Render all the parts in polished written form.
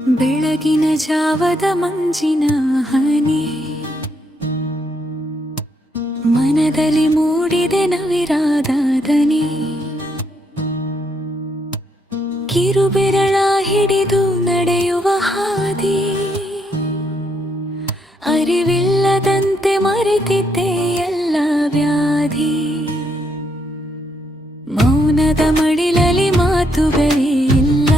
ಬೆಳಗಿನ ಜಾವದ ಮಂಜಿನ ಹನಿ ಮನದಲ್ಲಿ ಮೂಡಿದೆ ನವಿರಾದ ದನಿ. ಕಿರುಬೆರಳ ಹಿಡಿದು ನಡೆಯುವ ಹಾದಿ ಅರಿವಿಲ್ಲದಂತೆ ಮರೆತಿದ್ದೆ ಎಲ್ಲ ವ್ಯಾಧಿ. ಮೌನದ ಮಡಿಲಲ್ಲಿ ಮಾತುಗಳೇ ಇಲ್ಲ,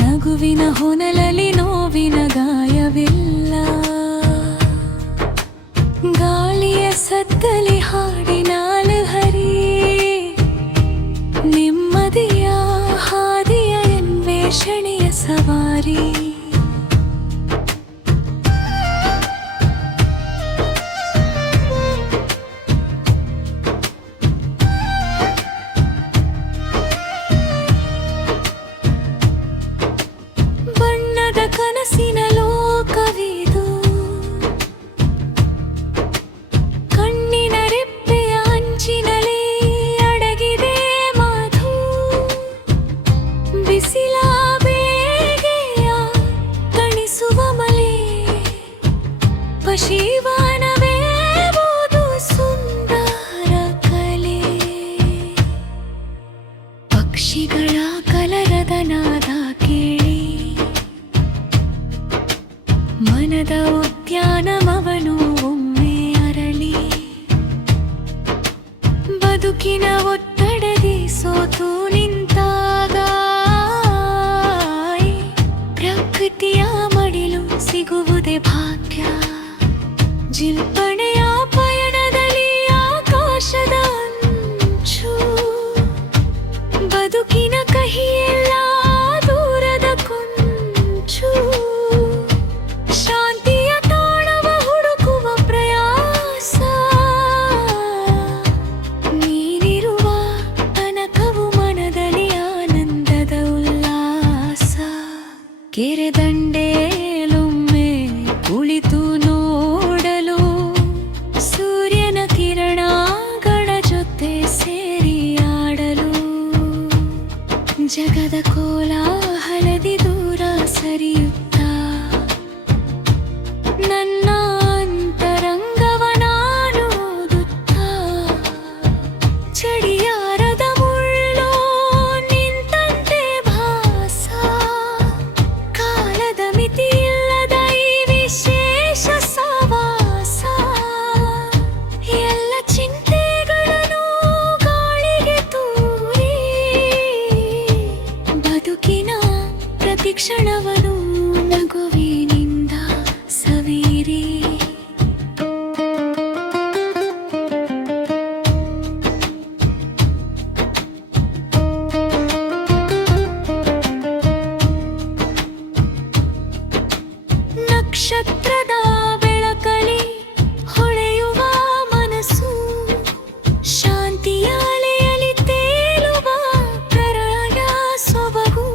ನಗುವಿನ ಹೊನಲಲ್ಲಿ ನೋವಿನ ಗಾಯವಿಲ್ಲ. ಗಾಳಿಯ ಸದ್ದಲಿ ಹಾಡಿನ ಲಹರಿ, ನೆಮ್ಮದಿಯ ಹಾದಿಯ ಅನ್ವೇಷಣೆಯ ಸವಾರಿ. ಬಣ್ಣದ ಕನಸಿನ ಲೋಕವಿದು, ಕಣ್ಣಿನ ರೆಪ್ಪೆಯ ಅಂಚಿನಲ್ಲಿ ಅಡಗಿದೆ ಮಧು. ಬಿಸಿಲ ಬೇಗೆಯ ತಣಿಸುವ ಮಲೆ, ಪಶಿವಾನವೇ ಓದು ಸುಂದರ ಕಲೆ. ಪಕ್ಷಿಗಳ ಕಲರದ ನಾದ ಕೇಳಿ, ಮನದ ಉದ್ಯಾನವನು ಒಮ್ಮೆ ಅರಳಿ. ಬದುಕಿನ ಒತ್ತಡದಿ ಸೋತು ನಿಂತಾಗ, ಪ್ರಕೃತಿಯ ಮಡಿಲು ಸಿಗುವುದೇ ಭಾಗ್ಯ. ಜಿಲ್ಪಣೆಯ ಪಯಣದಲ್ಲಿ ಆಕಾಶದ ಅಂಚು, ಬದುಕಿನ ಕಹಿಯೆಲ್ಲ ದೂರದ ಕೊಂಚು. ಶಾಂತಿಯ ತಾಣವ ಹುಡುಕುವ ಪ್ರಯಾಸ, ನೀನಿರುವ ತನಕವು ಮನದಲ್ಲಿ ಆನಂದದ ಉಲ್ಲಾಸ. ಕೆರೆದಂಡೆಯಲ್ಲೊಮ್ಮೆ ಕುಳಿತು ನೋಡಲು, ಸೂರ್ಯನ ಕಿರಣಗಳ ಜೊತೆ ಸೇರಿ ಆಡಲು. ಜಗದ ಕೋಲಾಹಲದಿ ದೂರ ಸರಿಯುತ್ತಾ, ನನ್ನ ಅಂತರಂಗವ ನಾನು ಓದುತ್ತಾ. ಚಡಿಯಾರದ ಮುಳ್ಳು ನಿಂತಂತೆ ಭಾಸ, ಕಾಲದ ಮಿತಿಯಿಲ್ಲದ ಈ ವಿಶೇಷ ಸವಾಸ. ಎಲ್ಲ ಚಿಂತೆಗಳನ್ನು ಗಾಳಿಗೆ ತೂರಿ, ಬದುಕಿನ ಪ್ರತಿ ಕ್ಷಣವನ್ನು ನಗುವಿನಿಂದ ಸವಿರಿ. ನಕ್ಷತ್ರದ ಬೆಳಕಲಿ ಹೊಳೆಯುವ ಮನಸ್ಸು, ಶಾಂತಿಯ ಅಲೆಯಲ್ಲಿ ತೇಲುವ ಪ್ರಳಯ ಸೊಬಗು.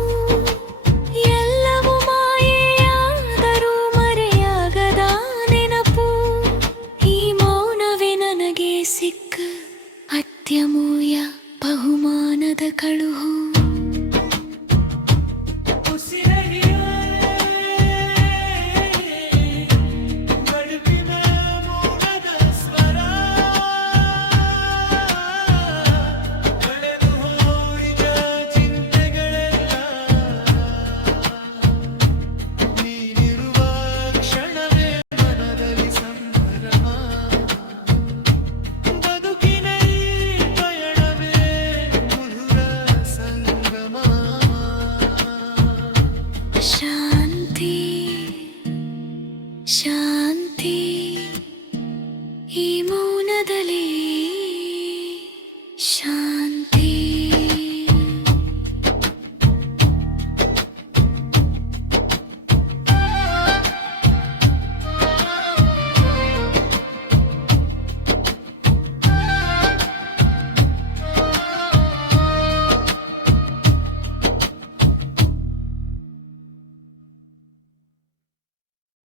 ಎಲ್ಲವೂ ಮಾಯೆಯಾದರೂ ಮರೆಯಾಗದ ನೆನಪು, ಈ ಮೌನವೇ ನನಗೆ ಸಿಕ್ಕ ಅತ್ಯಮೂಲ್ಯ ಬಹುಮಾನದ ಕಳುಹು.